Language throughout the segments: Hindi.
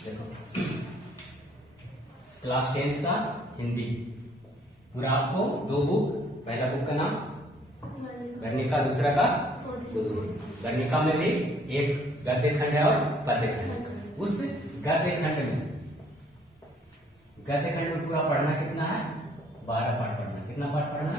देखो क्लास 10th का हिंदी पूरा आपको 2 बुक, पहला बुक का नाम वर्णिका, दूसरा का वर्णिका में भी एक गद्य खंड है और पद्य खंड है। उस गद्य खंड में पूरा पढ़ना कितना है? 12 पाठ पढ़ना। कितना पाठ पढ़ना?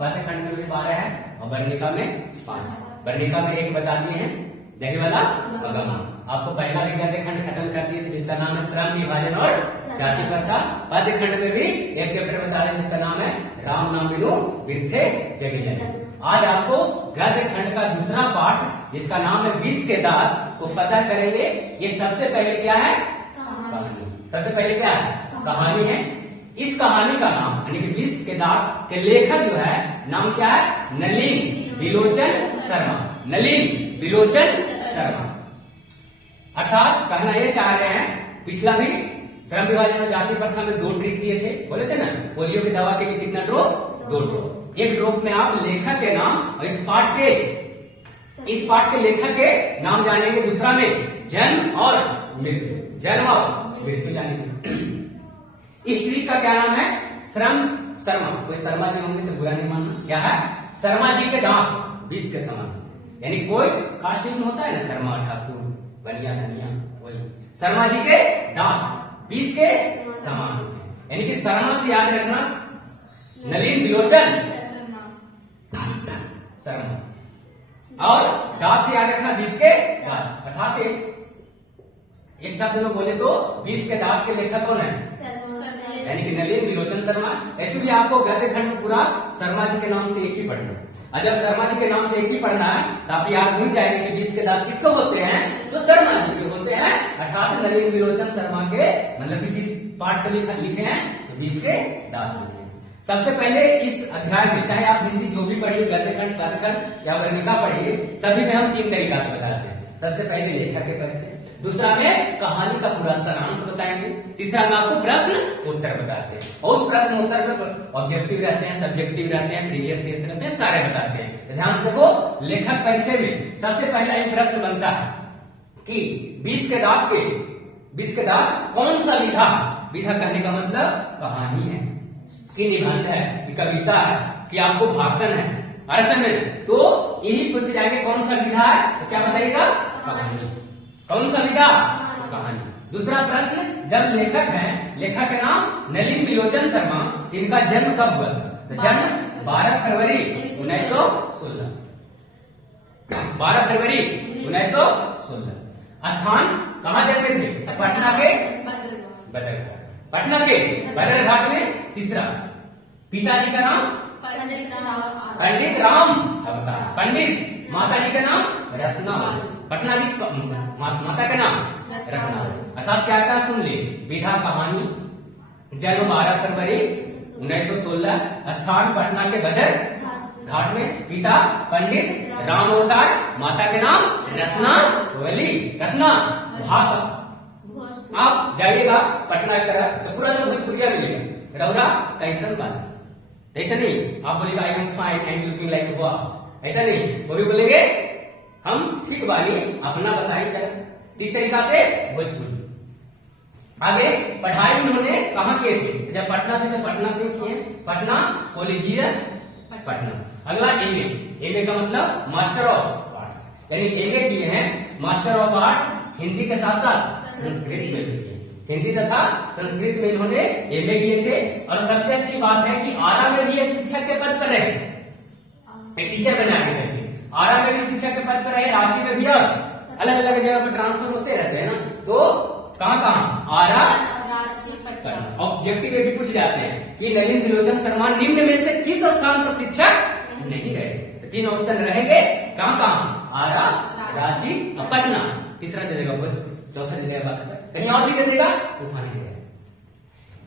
पद्य खंड में भी 12 है और वर्णिका में 5। वर्णिका में एक बता दिए हैं, दही वाला मगमा। आपको पहला भी गद्य खंड खत्म कर दिए थे जिसका नाम है श्रम विभाजन और जाति प्रथा। पद्य खंड में भी एक चैप्टर बता रहे जिसका नाम है राम नाम बिनु बिरथे जगी जने। आज आपको गद्य खंड का दूसरा पाठ जिसका नाम है 20 के दांत को फतह करेंगे। ये सबसे पहले क्या है? कहानी। सबसे पहले क्या है? कहानी है। इस कहानी का नाम यानी कि 20 के दांत के लेखक जो है नाम क्या है? नलिन बिलोचन शर्मा। नलिन बिलोचन शर्मा। अर्थात कहना ये चाह रहे हैं, पिछला भी श्रम विभाजन और जाति प्रथा में 2 ट्रिक दिए थे, बोले थे ना, पोलियो की दवा के लिए कितना ड्रॉप? 2 ड्रॉप। एक ड्रॉप में आप लेखक के नाम और इस पाठ के लेखक के नाम जानेंगे, दूसरा में जन्म और मृत्यु, जन्म और मृत्यु जानेंगे। इस ट्रिक का क्या नाम है? श्रम शर्मा। कोई शर्मा जी होंगे तो बुरा नहीं मानना। क्या है? शर्मा जी के दांत 20 के समान, यानी कोई कास्टिंग में होता है ना, शर्मा ठाकुर बनिया धनिया, वही शर्मा जी के दांत 20 के समान होते हैं। यानी कि शर्मा से याद रखना नलिन बिलोचन शर्मा और दांत से याद रखना 20 के दांत। अर्थात एक शब्द में बोले तो 20 के दांत के लेखक कौन है? यानी कि नलिन बिलोचन शर्मा। ऐसे भी आपको गद्य खंड में पूरा शर्मा जी के नाम से एक ही पढ़ना है। और जब शर्मा जी के नाम से एक ही पढ़ना है तो आप याद भूल जाएंगे कि 20 के दांत किसको होते हैं? तो शर्मा जी के होते हैं। अर्थात नलिन बिलोचन शर्मा के मतलब कि किस पाठ के लिखे हैं? तो 20 के दांत लिखे हैं। सबसे पहले इस अध्याय में चाहे आप हिंदी जो भी पढ़िए, गद्य खंड, पद्य खंड या वर्णिका पढ़िए, सभी में हम 3 तरीका से बताते हैं। सबसे पहले लेखक के परिचय, दूसरा में कहानी का पूरा सारांश बताएंगे, तीसरा में आपको प्रश्न उत्तर बताते हैं। और उस प्रश्न उत्तर में ऑब्जेक्टिव रहते हैं, सब्जेक्टिव रहते हैं, प्रीवियस ईयर रहते हैं, सारे बताते हैं। तो ध्यान से देखो, लेखक परिचय में सबसे पहला एक प्रश्न बनता है कि 20 के दांत कौन सा विधा? विधा कहने का मतलब कहानी है कि निबंध है कि कविता है कि आपको भाषण है, ऐसे में तो यही पूछ जाएंगे कौन सा विधा है, तो क्या बताइएगा? कहानी। कौन सा विधा? कहानी। दूसरा प्रश्न, जब लेखक है, लेखक का नाम नलिन बिलोचन शर्मा, इनका जन्म कब हुआ था? तो जन्म 12 फरवरी 1916। 12 फरवरी 1916। स्थान कहाँ जन्मे थे? पटना के बदरघाट। पटना के बदरघाट में। तीसरा, पिताजी का नाम पंडित राम अवतार। पंडित। माता जी का नाम रत्नावली। पटना की माता का नाम रत्नावली। अर्थात क्या क्या सुन ले, विधा कहानी, जन्म 12 फरवरी 1916, स्थान पटना के बदर घाट में, पिता पंडित राम अवतार, माता के नाम रत्नावली। रत्ना भाषा। आप जाइएगा पटना की तरफ तो पूरा तो भोजपुरिया मिलेगा। रौरा कैसन बात? ऐसा नहीं आप बोलेगा I am fine and looking like वाह, ऐसा नहीं, वो भी बोलेंगे हम ठीक बानी, अपना बताएं क्या। इस तरीका से भोजपुरी। आगे पढ़ाई उन्होंने कहाँ किए थे? जब पटना थे तो पटना से किए, पटना कॉलेजियस पटना। अगला एमए। एमए का मतलब मास्टर ऑफ आर्ट्स, यानी एमए किए हैं मास्टर ऑफ आर्ट्स हिंदी के साथ साथ संस्कृत में भी किए। हिंदी तथा संस्कृत में इन्होंने एमए किए थे। और सबसे अच्छी बात है कि आरा में भी ये शिक्षक के पद पर रहे, टीचर बनाने के लिए। आरा में भी शिक्षक के पद पर रहे, रांची में भी। अब अलग अलग जगह पर ट्रांसफर होते रहते हैं ना, तो कहाँ कहाँ? आरा, पटना। ऑब्जेक्टिव भी पूछ जाते हैं कि नलिन बिलोचन शर्मा निम्न में से किस स्थान पर शिक्षक नहीं रहे? तो 3 ऑप्शन रहेंगे, कहाँ कहाँ? आरा, रांची और पटना। तीसरा दे देगा बुध, चौथा दे देगा बक्सर, कहीं और भी दे देगा तो वहां नहीं देगा।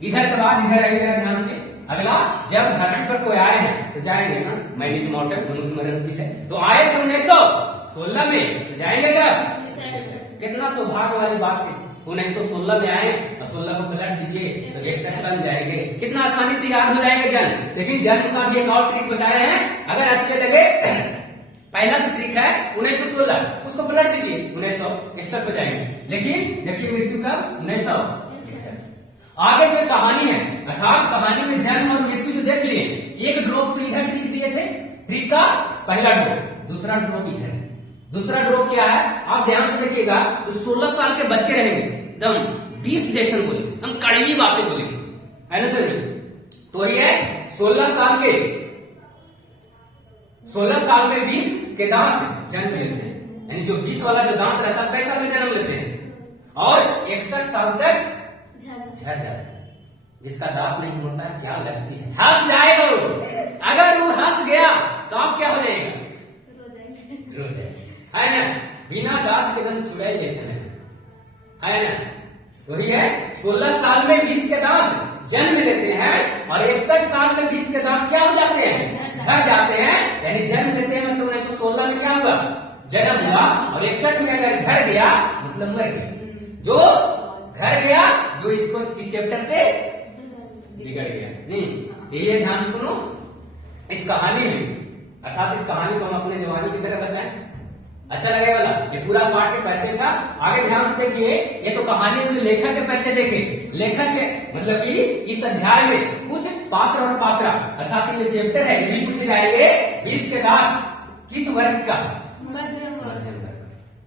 इधर के बाद इधर आइएगा ध्यान से। अगला, जब धरती पर कोई आए हैं तो जाएंगे ना, मैनिज मॉर्टम मनुस्मरणशील है, तो आए थे 1916 में, तो जाएंगे कब? कितना सौभाग्य वाली बात है, 1916 में आए और 16 को पलट दीजिए तो 61 बन जाएंगे। कितना आसानी से याद हो जाएंगे जन्म। लेकिन जन्म का भी एक और ट्रिक बताए हैं, अगर अच्छे लगे पहला जो ट्रिक है 1916, उसको पलट दीजिए 1961 हो जाएंगे, लेकिन देखिए मृत्यु का 1961। आगे जो कहानी है, अर्थात कहानी में जन्म और मृत्यु जो देख लिए, एक ड्रॉप तो इधर ट्रिक दिए थे, ट्रिक का पहला ड्रॉप, दूसरा ड्रॉप इधर। दूसरा ड्रॉप क्या है आप ध्यान से देखिएगा, तो 16 साल के बच्चे रहेंगे, एकदम 20 जैसन बोले, हम कड़वी बातें बोले, है ना सर। तो ये 16 साल के 20 के दांत जन्म लेते हैं, यानी जो 20 वाला जो दांत रहता है कैसा में जन्म लेते हैं, और 61 साल तक झड़ जाता है। जिसका दांत नहीं होता है क्या लगती है, हंस जाएगा वो। अगर वो हंस गया तो आप क्या हो जाएगा, रो जाएगा, है ना। बिना दांत के दम चुड़ैल जैसे है ना। वही है 16 साल में 20 के दांत जन्म लेते हैं, और 61 साल में 20 के दांत क्या हो जाते हैं, झड़ जाते हैं। यानी जन्म लेते हैं मतलब 1916 में क्या हुआ, जन्म हुआ, और 61 में अगर झड़ गया मतलब मर गया। जो घर गया, जो इसको इस चैप्टर से बिगड़ गया। नहीं, ये ध्यान से सुनो, इस कहानी में, अर्थात इस कहानी को हम अपने जवानी की तरह बताएं, अच्छा लगेगा वाला। ये पूरा पाठ के परिचय था। आगे ध्यान से देखिए, ये तो कहानी में लेखक के परिचय देखे, लेखक के मतलब कि इस अध्याय में कुछ पात्र और पात्रा, अर्थात ये चैप्टर है, ये भी पूछे जाएंगे 20 के दांत किस वर्ग का,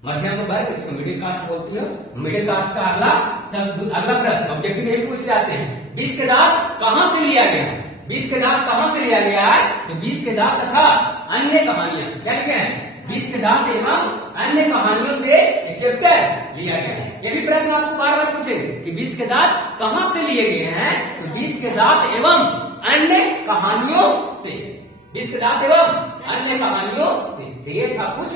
मध्यम वर्ग, इसको मिडिल कास्ट बोलती है। मिडिल कास्ट का अगला प्रश्न ऑब्जेक्टिव यही पूछ जाते हैं, 20 के दांत कहां से लिया गया है, 20 के दांत कहां से लिया गया है, तो 20 के दांत तथा अन्य कहानियां, क्या लिखे हैं, 20 के दांत एवं अन्य कहानियों से एक चैप्टर लिया गया है। ये भी प्रश्न आपको बार बार पूछेंगे कि 20 के दांत कहां से लिए गए हैं, तो 20 के दांत एवं अन्य कहानियों से, 20 के दांत एवं अन्य कहानियों से। तो ये था कुछ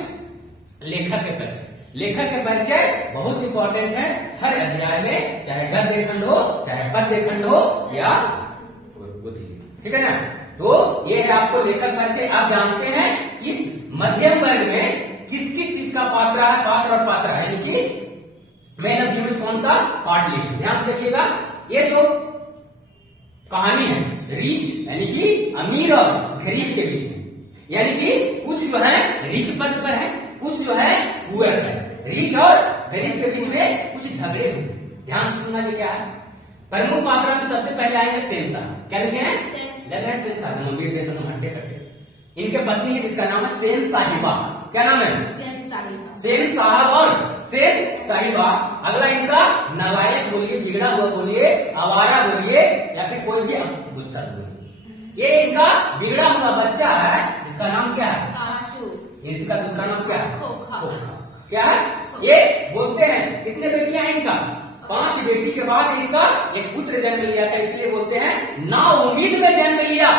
लेखक के परिचय। लेखक के परिचय बहुत इंपॉर्टेंट है हर अध्याय में, चाहे गद्य खंड हो, चाहे पद्य खंड हो, या ठीक है ना। तो ये है आपको लेखक परिचय। आप जानते हैं इस मध्यम वर्ग में किस किस चीज का पात्र है, पात्र और पात्रा है, यानी कि मैंने यूनिट कौन सा पार्ट लिखा, ध्यान से देखिएगा। ये जो कहानी है रिच यानी कि अमीर और गरीब के बीच में, यानी कि कुछ जो है रिच पद पर है, कुछ जो है पुअर है, रिच और गरीब के बीच में कुछ झगड़े हुए। ध्यान से सुनना, ये क्या है। प्रमुख पात्रा में सबसे पहले आएंगे सेन साहब, क्या लिखे हैं, लग रहा है सेन साहब, मंदिर जैसे हम हट्टे कट्टे। इनके पत्नी है जिसका नाम है सेन साहिबा, क्या नाम है, सेन साहब और सेन साहिबा। अगला इनका नालायक बोलिए, बिगड़ा हुआ बोलिए, आवारा बोलिए, या फिर कोई भी गुस्सा बोलिए। ये इनका बिगड़ा हुआ बच्चा है जिसका नाम क्या है, काशू। इसका दूसरा नाम क्या है, खोखा। क्या है, ये बोलते हैं कितने बेटियां हैं इनका, 5 बेटी के बाद इसका एक पुत्र जन्म लिया था, इसलिए बोलते हैं ना उम्मीद में जन्म लिया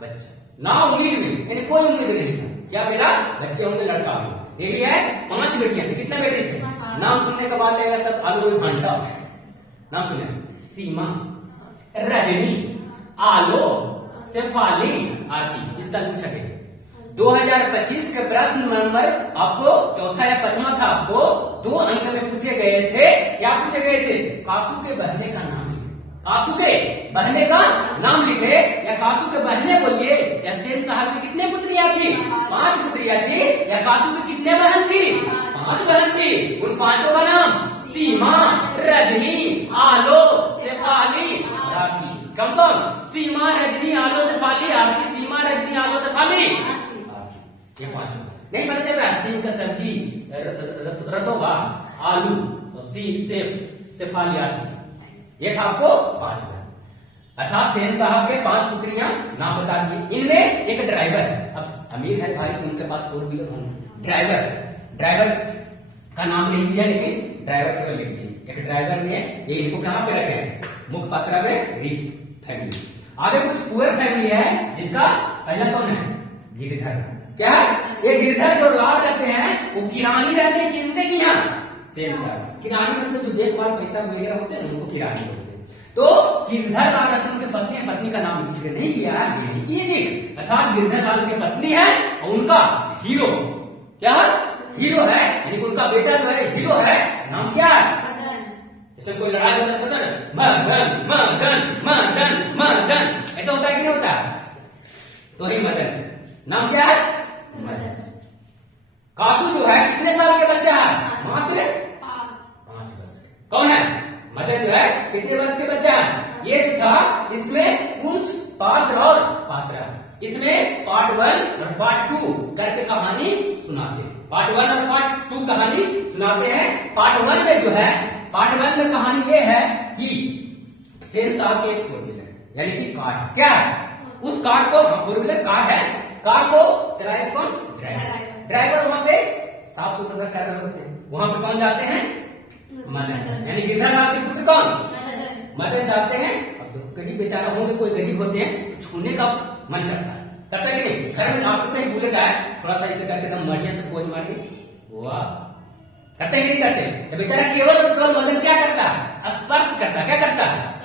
बच्चा, ना उम्मीद में, यानी कोई उम्मीद नहीं था क्या मेरा बच्चे होंगे, लड़का होंगे। यही है 5 बेटियां थी, कितने बेटे थे, नाम सुनने के बाद लगेगा सब आलू घंटा, नाम सुने, सीमा, रजनी, आलो, शेफाली, आरती। इसका पूछा गया 2025 के प्रश्न नंबर आपको चौथा या 5वां था, आपको 2 अंक में पूछे गए थे। क्या पूछे गए थे, कासू के बहने का नाम लिखे, कासू के बहने का नाम लिखे, या कासू के बहने बोलिए, या सेन साहब की कितने पुत्रियां थी, 5 पुत्रियां थी, या कासू की कितने बहन थी, 5 बहन थी। उन 5 का नाम सीमा, रजनी, आलो, शेफाली, आरती। कम कम, सीमा, रजनी, आलो, शेफाली, आरती, सीमा, रजनी, आलो, शेफाली, ये 5 नहीं पता चल रहा। सीम का सब्जी, रतोबा, आलू, शेफाली, आरती, ये था आपको 5 अर्थात सेन साहब के 5 पुत्रियां नाम बता दिए। इनमें एक ड्राइवर है, अब अमीर है भाई तो उनके पास 4 व्हीलर होंगे, ड्राइवर का नाम नहीं दिया, लेकिन ड्राइवर केवल लिख दिए। एक ड्राइवर ने ये इनको कहां पे रखे हैं, मुख्य पात्रा में रिच फैमिली। आगे कुछ पुअर फैमिली है, जिसका पहला कौन है, गिरधर। क्या ये गिरधर जो लाल रहते हैं वो किरानी रहते हैं, किसके की यहाँ, सेन साहब। किरानी मतलब जो देखभाल पैसा वगैरह होते हैं उनको किरानी होते हैं। तो गिरधर लाल रहते उनके पत्नी का नाम जिक्र नहीं किया है, नहीं कीजिए, अर्थात गिरधर लाल की पत्नी है और उनका हीरो क्या है, हीरो है, यानी उनका बेटा जो है हीरो है, नाम क्या है, इसमें कोई लड़ाई होता है मदन, ऐसा होता है कि नहीं होता, तो ही मदन, नाम क्या है, मदन। कासू जो है कितने साल के बच्चा है? मात्र 5 वर्ष। कौन है? मदन जो है कितने वर्ष के बच्चा है? ये जो था इसमें पुंछ, पात्र और पात्रा, इसमें पार्ट 1 और पार्ट 2 करके कहानी सुनाते हैं। पार्ट 1 और पार्ट 2 कहानी सुनाते हैं। पार्ट 1 में जो है, पार्ट 1 में कहानी ये है कि सेन साहब के एक फोर व्हीलर यानी कि कार, क्या है? उस कार को, फोर व्हीलर कार है, कार को चलाए कौन? ड्राइवर। ड्राइवर वहां पे साफ सुथरा कर रहे होते हैं। वहां पे कौन जाते हैं? मदन, यानी गिरधर लाल के पुत्र कौन? मदन जाते हैं। अब गरीब बेचारा होंगे, कोई गरीब होते हैं, छूने का मन करता है कि नहीं? घर में आपको कहीं बुलेट आया, थोड़ा सा इसे करके एकदम बढ़िया से पोज मार के, वाह, करते हैं कि नहीं करते? तो बेचारा केवल मदन क्या करता है? स्पर्श करता है। क्या करता है?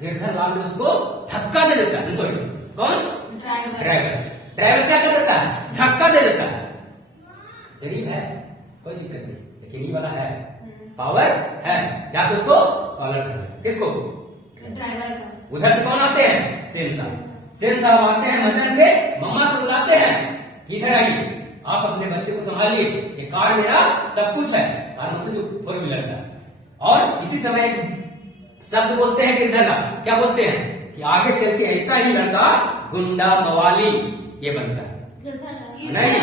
गिरधर लाल ने उसको धक्का दे देता है। सॉरी, कौन? ड्राइवर। ड्राइवर क्या कर देता है? धक्का दे देता है। गरीब है, कोई दिक्कत नहीं, लेकिन ये वाला है, पावर है, जाके उसको कॉलर कर। किसको? ड्राइवर को। उधर से कौन आते हैं? सेन साहब। सेन साहब आते हैं, मदन के मम्मा को बुलाते हैं, इधर आइए, आप अपने बच्चे को संभालिए, ये कार मेरा सब कुछ है। कार मतलब जो फोर व्हीलर था। और इसी समय शब्द बोलते हैं गिरधर लाल, क्या बोलते हैं? कि आगे चल के ऐसा ही लड़का गुंडा मवाली ये बनता है। नहीं,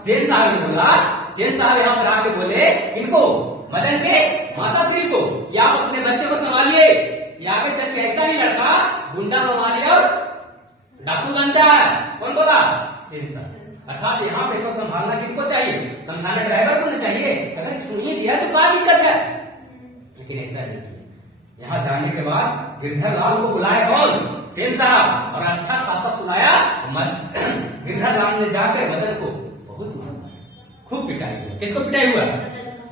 सेन साहब ने बोला, सेन साहब यहाँ पर आके बोले इनको, मदन के माता श्री को, कि आप अपने बच्चे को संभालिए, आगे चल के ऐसा ही लड़का गुंडा मवाली और डाकू बनता है। कौन बोला? सेन साहब। अर्थात यहाँ पे तो संभालना किनको चाहिए? समझाना ड्राइवर को नहीं चाहिए। अगर छुई दिया तो क्या दिक्कत है? लेकिन ऐसा नहीं किया। यहाँ जाने के बाद गिरधर लाल को बुलाया कौन? सेन साहब, और अच्छा खासा सुनाया। गिरधर लाल ने जाकर मदन को बहुत मारा, खूब पिटाई हुआ। किसको पिटाई हुआ?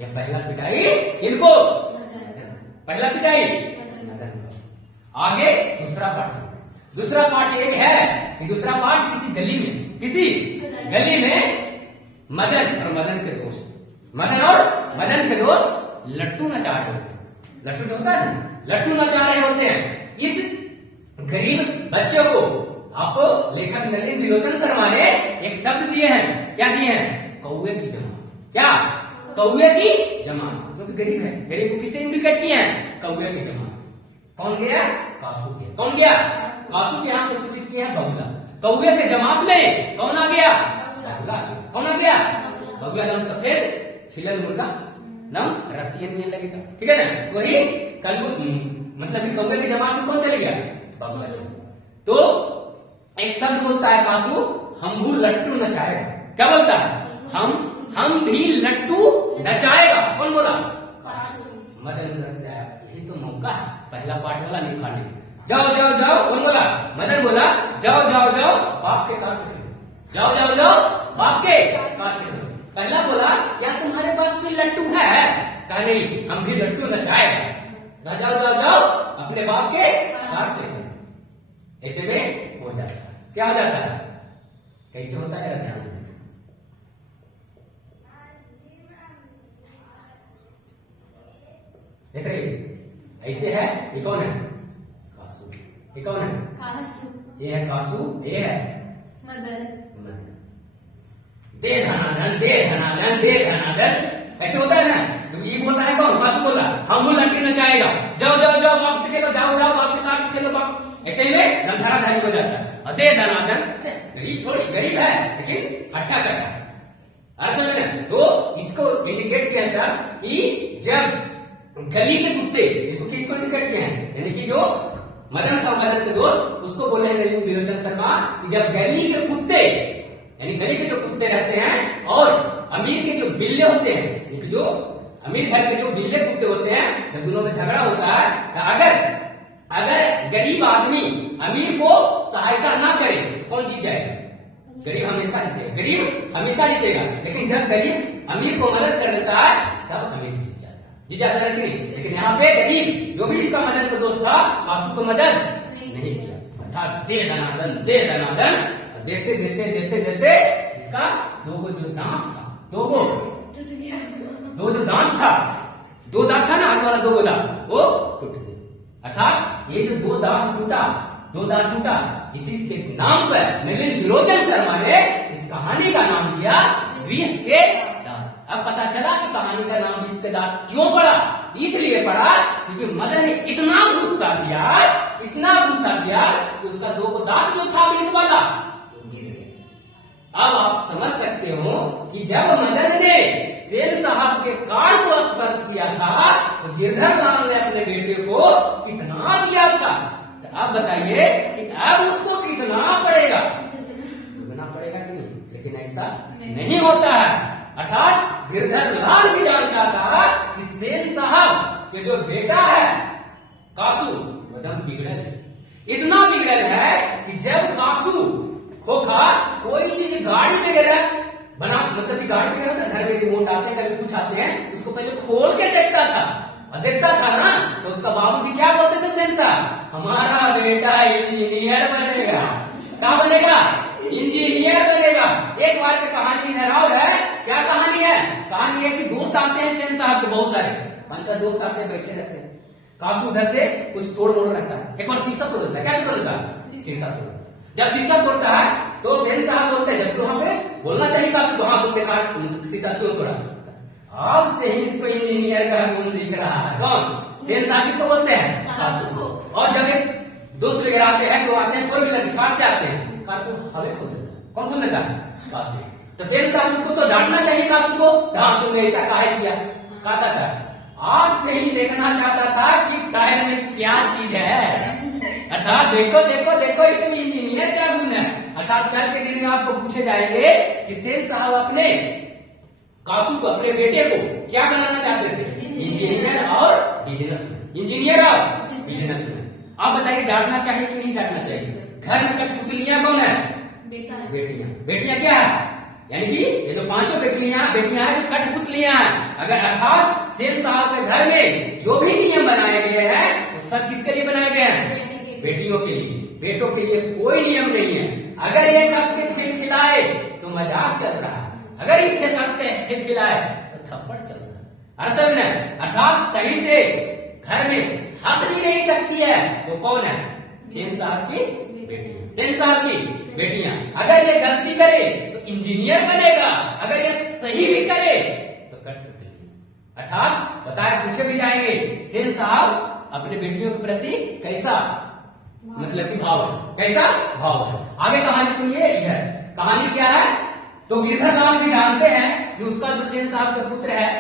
ये पहला पिटाई इनको, पहला पिटाई। आगे दूसरा पार्ट ये है कि दूसरा पार्ट किसी गली में मदन और मदन के दोस्त लट्टू नचा रहे होते हैं। लट्टू जो होता है ना, लट्टू नचा रहे होते हैं। इस गरीब बच्चे को आपको लेखक नलिन त्रिलोचन शर्मा ने एक शब्द दिए हैं। क्या दिए हैं? कौवे की जमात। क्या? कौवे की जमात। क्योंकि गरीब है, गरीब को किससे इंडिकेट किया है? कौवे की जमात। कौन गया? कासू गया। कौन गया? कासू के यहाँ पे सूचित किया है बगुला। कौवे के जमात में कौन आ गया? बगुला। कौन आ गया? बगुला। नाम सफेद छिलल मुर्गा, नाम रसियन नहीं लगेगा, ठीक है ना? वही कल मतलब कौवे के जमात में कौन चले गया? बगुला चले। तो एक शब्द बोलता है कासू, हम भी लट्टू नचाएगा। क्या बोलता है? हम भी लट्टू नचाएगा। कौन बोला? मदन उधर से आया, यही तो मौका है पहला पार्ट वाला निकालने। जाओ जाओ जाओ। कौन बोला? मदन बोला, जाओ जाओ जाओ बाप के कार से खेलो। जाओ जाओ जाओ बाप के कार से खेलो। पहला बोला, क्या तुम्हारे पास भी लट्टू है? कहा नहीं, हम भी लट्टू नचाएगा। जाओ जाओ जाओ अपने बाप के कार से खेलो। ऐसे में हो जाता है। क्या हो जाता है? कैसे होता है? ध्यान से देख रहे, ऐसे है। ये कौन है? कासू। ये कौन है? कासू। ये है कासू, ये है मदन। दे धनाधन, दे धनाधन, दे धनाधन, ऐसे होता है ना। ये बोल रहा है कौन? कासू बोल रहा, हम वो लट्टू नचाएगा। जाओ जाओ जाओ बाप से खेलो, जाओ जाओ बाप के कार से खेलो बाप। ऐसे में धनधारा धारी हो जाता है। और दे धनाधन, गरीब थोड़ी गरीब है लेकिन हट्टा करता है। तो इसको इंडिकेट किया सर कि जब गली के कुत्ते, इसको किसको इंडिकेट किया है? यानी कि जो मदन था, मदन के दोस्त, उसको बोले हैं त्रिलोचन शर्मा कि जब गली के कुत्ते, यानी गली के जो कुत्ते रहते हैं और अमीर के जो बिल्ले होते हैं, यानी कि जो अमीर घर के जो बिल्ले कुत्ते होते हैं, जब दोनों में झगड़ा होता है तो अगर गरीब आदमी अमीर को सहायता ना करे तो कौन जीत जाएगा? गरीब हमेशा जीतेगा। गरीब हमेशा जीतेगा। लेकिन जब गरीब अमीर को मदद कर देता है तब अमीर जीत जाता है कि नहीं? लेकिन यहाँ पे गरीब जो भी इसका मदन का दोस्त था, कासू को मदद नहीं किया। अर्थात दे धनाधन, दे धनाधन, देते देते देते देते इसका दो जो दांत था, दो जो दांत था, दो दांत था ना, आगे वाला दो दांत वो टूट गया। अर्थात ये जो दो दांत टूटा, इसी के नाम पर नलिन त्रिलोचन शर्मा ने इस कहानी का नाम दिया 20 के दांत। अब पता चला कि कहानी का नाम 20 के दांत क्यों पड़ा? इसलिए पड़ा क्योंकि मदन ने इतना गुस्सा दिया कि उसका 2 दांत जो था 20 वाला गिर गया। अब आप समझ सकते हो कि जब मदन ने सेन साहब के कार को स्पर्श किया था तो गिरधर लाल ने अपने बेटे को कितना दिया था। तो अब बताइए कि अब उसको कितना पड़ेगा? दुगना पड़ेगा कि नहीं? लेकिन ऐसा नहीं होता है। अर्थात गिरधर लाल भी जानता था कि सेन साहब के जो बेटा है कासू एकदम बिगड़ल है। इतना बिगड़ल है कि जब कासू खोखा कोई चीज गाड़ी वगैरह बना, मतलब कि गाड़ी में होता है, घर में रिमोट आते हैं, कभी कुछ आते हैं, उसको पहले खोल के देखता था और देखता था ना, तो उसका बाबूजी क्या बोलते थे सेन साहब, हमारा बेटा इंजीनियर बनेगा। क्या बनेगा? इंजीनियर बनेगा। एक बार की कहानी इधर और है। क्या कहानी है? कहानी है कि दोस्त आते हैं सेन साहब के, बहुत सारे 5-6 दोस्त आते हैं, बैठे रहते हैं। कासू उधर से कुछ तोड़ मोड़ रहता है। एक बार शीशा तोड़ देता है। क्या तोड़ देता है? शीशा तोड़। जब शीशा तोड़ता है तो सेन साहब बोलते हैं, जब वहां पे बोलना चाहिए कासू को, हाँ तुमने कहा शीशा क्यों तोड़ा? आज से ही इसको इंजीनियर का गुण दिख रहा है। कौन? सेन साहब किसको बोलते हैं? कासू को। और जब एक दोस्त वगैरह आते हैं तो आते हैं 4 व्हीलर से, कार से आते हैं, कार को हवे खोल देता है। कौन खोल देता है? कासू। तो सेन साहब उसको तो डांटना चाहिए कासू को, हाँ तुमने ऐसा काहे किया? कहता था आज से ही देखना चाहता था कि टायर में क्या चीज है। अर्थात देखो देखो देखो इसमें इंजीनियर क्या गुण है। अर्थात कल के दिन में आपको पूछे जाएंगे कि सेन साहब अपने कासू को, अपने बेटे को क्या बनाना चाहते थे? इंजीनियर और बिजनेसमैन। इंजीनियर और बिजनेसमैन। आप बताइए डांटना चाहिए कि नहीं डांटना चाहिए? घर में कठपुतलियां कौन है? बेटियां। बेटियां क्या है? यानी कि ये जो 5 बेटियां हैं जो कठपुतलियां हैं। अगर अर्थात सेन साहब के घर में जो भी नियम बनाए गए हैं वो सब किसके लिए बनाए गए हैं? बेटियों के लिए। बेटों के लिए कोई नियम नहीं है। अगर ये कस के खिलखिलाए तो मजाक चल रहा है, अगर ये कस के खिलखिलाए तो थप्पड़ चल रहा है। असल में अर्थात सही से घर में हंस भी नहीं सकती है। वो कौन है? सेन साहब की बेटियां। सेन साहब की बेटियां। अगर ये गलती करे तो इंजीनियर बनेगा, अगर ये सही भी करे तो कठपुतली। अर्थात बताए पूछे भी जाएंगे सेन साहब अपने बेटियों के प्रति कैसा, मतलब कि भाव है, कैसा भाव है। आगे कहानी सुनिए। इधर कहानी क्या है? तो गिरधर लाल भी जानते हैं कि उसका जो सेन साहब का पुत्र है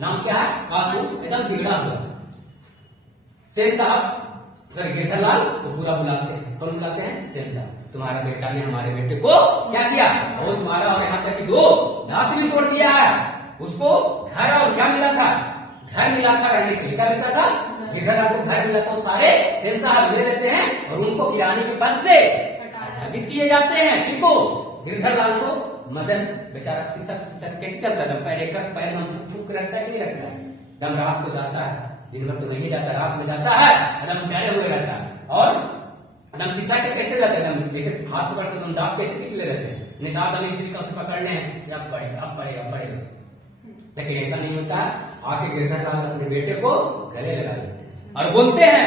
नाम क्या है? कासू, एकदम बिगड़ा हुआ। सेन साहब गिरधर लाल को पूरा बुलाते हैं। कौन बुलाते हैं? सेन साहब। तुम्हारे बेटा ने हमारे बेटे को क्या किया? और तुम्हारा और यहाँ तक कि 2 दांत भी तोड़ दिया है। उसको घर और क्या मिला था? घर मिला था, रहने के लिए क्या मिलता था? गिरधर लाल को घर मिला था। सारे सेन साहब ले लेते हैं और उनको किराने के पद से स्थगित किए जाते हैं। किनको? गिरधर लाल को। मदन बेचारा सिसक कैसे चलता है? पैर में फूक रहता है कि नहीं रहता है? दम रात को जाता है, दिन भर तो नहीं जाता, रात में जाता है, एकदम डरे हुए रहता है। और एकदम शीशा के कैसे जाते हैं? जैसे हाथ पकड़ते एकदम दांत कैसे पिछले रहते हैं, नहीं दांत इस तरीके से पकड़ने हैं, अब पड़ेगा अब पड़ेगा अब पड़ेगा। लेकिन ऐसा नहीं होता। आके गिरधर लाल अपने बेटे को गले लगा लेते हैं और बोलते हैं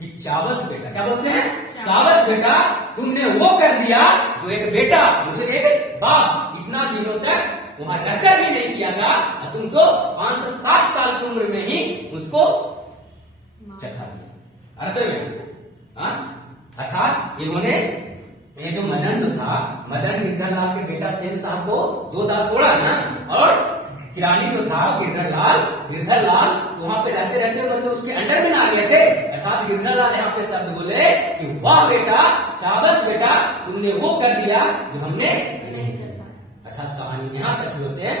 कि शाबाश बेटा। क्या बोलते हैं? शाबाश बेटा, तुमने वो कर दिया जो एक बेटा, मतलब एक बाप इतना दिनों तक वहां रहकर भी नहीं किया था, और तुम तो 507 साल की उम्र में ही उसको चखा दिया। अरसे में अर्थात इन्होंने ये जो मदन जो था, मदन गिरधर लाल के बेटा सेन साहब को 2 दांत तोड़ा ना, और किरानी जो था गिरधर लाल तो वहां पे रहते रहते मतलब उसके अंडर में ना आ गए थे। अर्थात गिरधर लाल यहाँ पे शब्द बोले कि वाह बेटा, शाबाश बेटा, तुमने वो कर दिया जो हमने नहीं किया। अर्थात कहानी यहाँ तक होते हैं,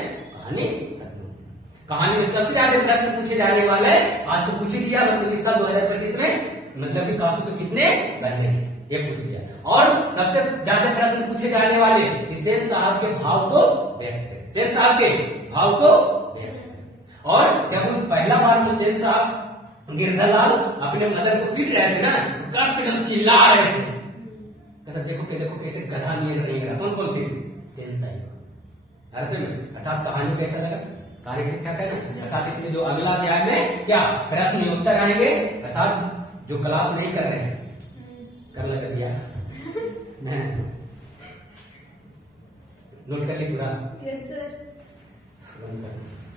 कहानी में सबसे ज्यादा प्रश्न पूछे जाने वाले आज तो पूछ ही दिया, मतलब इस साल 2025 में मतलब कि कासू के कितने बहने थे ये पूछ दिया। और सबसे ज्यादा प्रश्न पूछे जाने वाले कि सेन साहब के भाव को व्यक्त करें, सेन साहब के भाव को व्यक्त करें। और जब पहला बार जो सेन साहब गिरधर लाल अपने मदर को पीट रहे थे ना, तो कस के एकदम चिल्ला रहे थे, कहता देखो कैसे गधा नहीं रहेगा। कौन बोलती थी? सेन साहब। अर्थात कहानी कैसा लगा? कहानी ठीक ठाक है ना? अर्थात इसमें जो अगला अध्याय में क्या प्रश्न उत्तर आएंगे, अर्थात जो क्लास नहीं कर रहे हैं कर लगा दिया नोट कर ली पूरा? Yes sir. बंद कर दो।